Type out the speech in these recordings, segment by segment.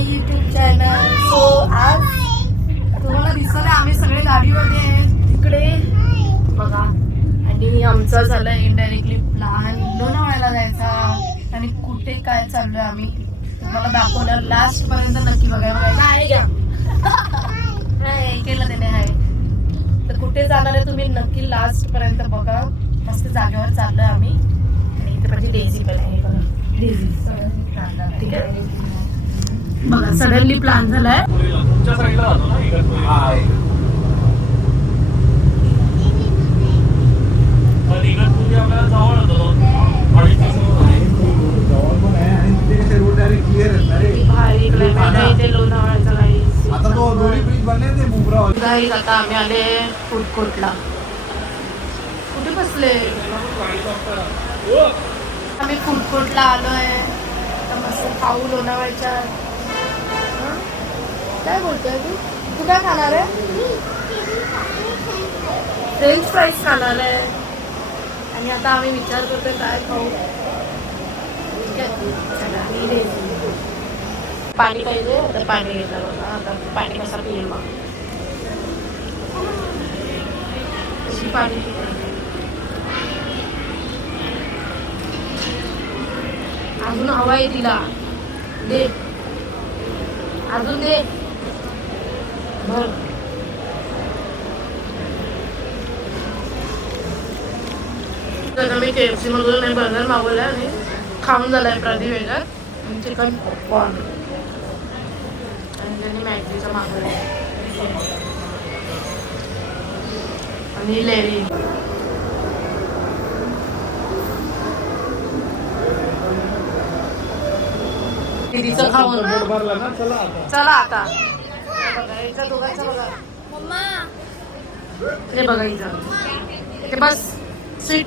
YouTube channel. So आज तुम्हाला दिसत आहे आम्ही सगळे गाडीमध्ये तिकडे बघा. आणि आमचा झाला इनडायरेक्टली प्लॅन लोणावळ्याला जायचा. आणि कुठे काय चाललोय आम्ही तुम्हाला दाखवणार. लास्ट पर्यंत नक्की बघायला आहे घ्या. केलं त्याने आहे तर कुठे जाणार आहे तुम्ही नक्की लास्ट पर्यंत बघा. मस्त जागेवर चाललोय आम्ही. आणि इथे माझी डेझी पण आहे बघा. डेझी ठीक आहे बघा. सडनली प्लॅन झालाय. तुमच्या साईडला जातो ना इगतपुरी आपल्याला जवळ होतो. जवळ पण आहे आणि तिथे कसे रोड डायरेक्ट क्लिअर आहेत ना रे. भारी क्लायमेट आहे इथे लोणावळ्याचा. गाईस आता तो दोन्ही ब्रिज बनले ते मुंब्रा. गाईस आता आम्ही आले फूड कोर्टला. कुठे बसले आम्ही? फूड कोर्टला आलोय. मस्त खाऊ लोणावळ्याच्या. काय बोलतोय तू? तू काय खाणार आहे? फ्रेंच फ्राईज खाणार आहे. आणि आता आम्ही विचार करतोय काय खाऊ. पाणी पाहिजे तर पाणी घेतलं बघा. आता पाणी कसा पिईल मग. पाणी अजून हवा आहे तिला. दे अजून दे भर. तर मी KFC मधून नाही बर्गर मागवलाय आणि खाऊन झालाय प्रदीप वेगळं. चिकन पॉपकॉर्न आणि त्यांनी मॅगीचं मागवलंय आणि लेरी. दीदीचं खाऊन भरला ना. चला आता बघा दोघांचं बघा. हे बघा इथं बस सीट.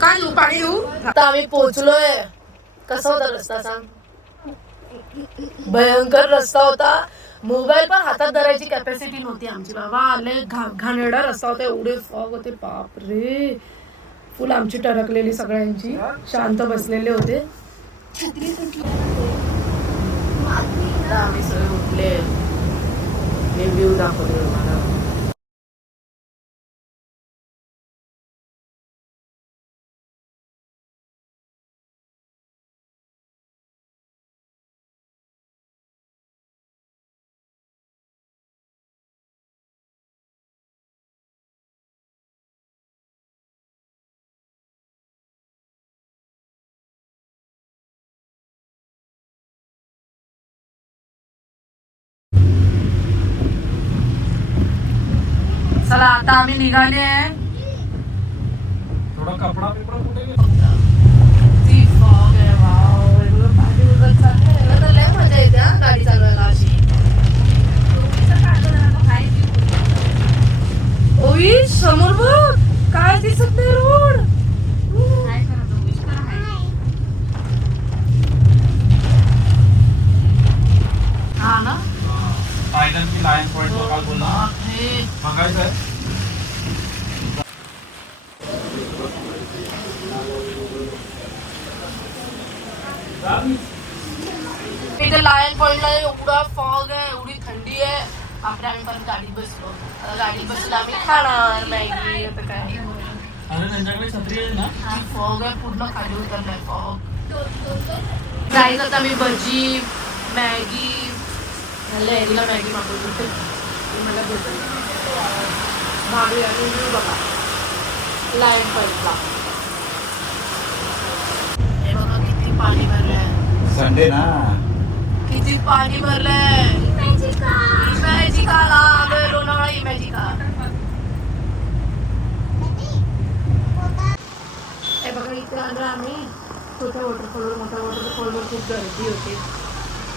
काय देऊ? पाणी देऊ? आता आम्ही पोहोचलोय. कसा होता रस्ता सांग? भयंकर रस्ता होता. मोबाईल पण हातात धरायची कॅपॅसिटी नव्हती आमची बाबा. आले घाणेरडा रस्ता होता. एवढे फॉग होते बाप रे. फुल आमची टरकलेली सगळ्यांची. शांत बसलेले होते. आता आम्ही सगळे उठले. व्ह्यू दाखवले तुम्हाला. चला आता आम्ही निघाले. थोडा कपडा बिपडा कुठे गेला? ती फॉग आहे. वाव एवढं पाणी उडत चाललंय. मला तर लय मजा येते हा गाडी चालवायला अशी. ओई समोर बघ काय दिसत नाही रोड. हा ना फायनल की लायन पॉइंट काल बोलला बघायचं आहे. इथे लायन पॉइंटला एवढा फॉग आहे. एवढी थंडी आहे. आपल्या आम्ही पण गाडीत बसलो. आता गाडीत बसलो आम्ही खाणार मॅगी. आता काय अरे त्यांच्याकडे छत्री आहे ना. फॉग आहे पूर्ण खाली उतरलाय फॉग. जायचं आता मी भजी मॅगी लेरीला मॅगी मागवली. मला भेटली भाभी आणि मी बघा लाईन पॉइंटला. हे बघा किती पाणी भरलंय. संडे ना. किती पाणी भरलंय. इमॅजिकाला आलोय. लोणावळा इमॅजिका. हे बघा इथे आलो आम्ही. छोट्या वॉटरफॉलवर मोठ्या वॉटरफॉलवर खूप गर्दी होती.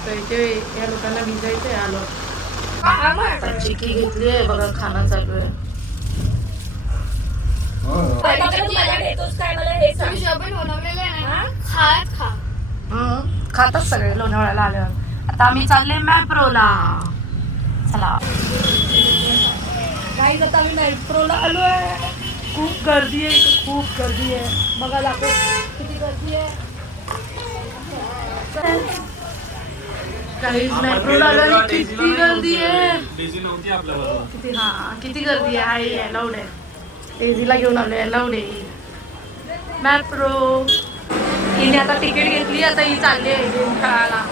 तर इथे या लोकांना भिजायचंय. आलो. चिक्की घेतली आहे बघा. खाना चालू आहे. खातात सगळे लोणावळ्याला आल्यावर. आता आम्ही चालले मॅप्रोला. चला काही आता आम्ही मॅप्रोला आलोय. खूप गर्दी आहे इथे. खूप गर्दी आहे. बघा दाखव किती गर्दी आहे. काही मेट्रोला आल्याने किती गर्दी आहे. डेझी नव्हती आपल्याबरोबर. किती गर्दी आहे. अलाउड आहे. डेझीला घेऊन आलोय. अलाउड आहे मॅप्रो. हिने आता तिकीट घेतली. आता ही चालली आहे गेम खेळायला.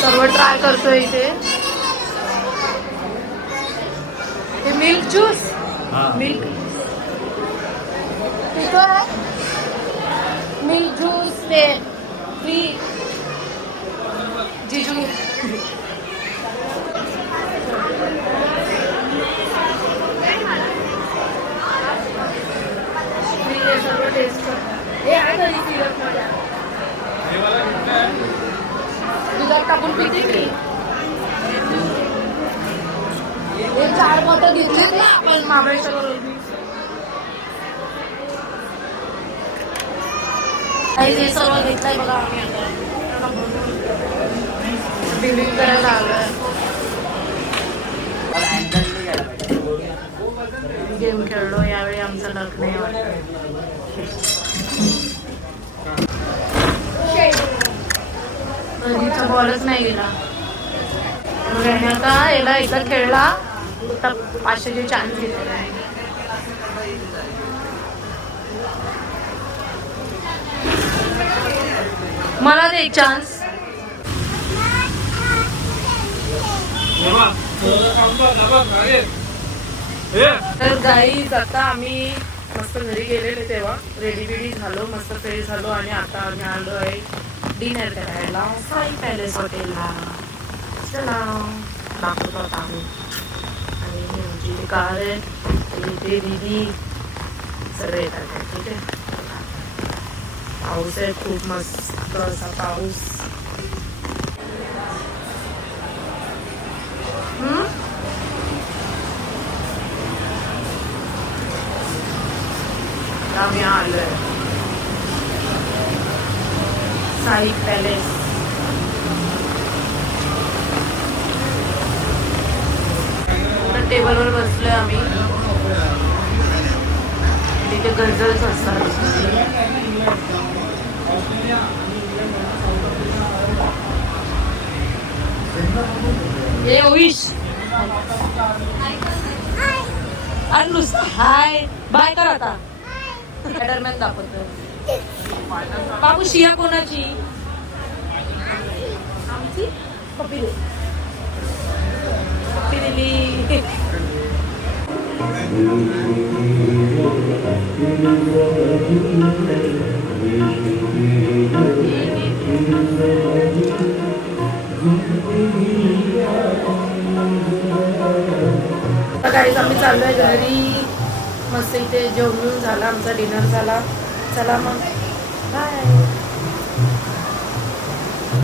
सर्व ट्राय करतोय इथे. हे milk juice. Milk milk juice ते फ्री जिजू. सर्व टेस्ट करतात. हे आहे घरी सिरप मध्ये दुधात टाकून पिते मी. हे 4 बॉटल घेतलीत ना आपण महाबळेश्वरवरून. हे सर्व घेतलंय बघा आम्ही आता बिलिंग करायला आलोय. गेम खेळलो. यावेळी आमचं लग्न आहे वाटतं. कधीचा बॉलच नाही गेला. आता याला एकदा खेळला तर 500चे चान्स घेतलेला आहे. मला दे एक चान्स. तर गाईज आता आम्ही मस्त घरी गेलेले तेव्हा रेडी बिडी झालो. मस्त फ्रेश झालो आणि आता आम्ही आलो आहे डिनर करायला साई पॅलेस हॉटेलला. चला दाखवतात आम्ही. आणि ही आमची कार आहे. इथे दीदी सगळे येतात. ठीक आहे. पाऊस आहे खूप मस्त असा पाऊस. आम्ही आलोय साई पॅलेस. टेबलवर बसलोय आम्ही. तिथे गझल्स असतात. हे विश अनुस हाय बाय कर. आता स्पायडरमॅन दाखवतोय. बाबू शिया कोणाची. आमची पप्पी दे. पप्पी दिली. गाईज आम्ही चाललोय घरी. मस्त इथे जेवण झाला. आमचा डिनर झाला. चला मग बाय.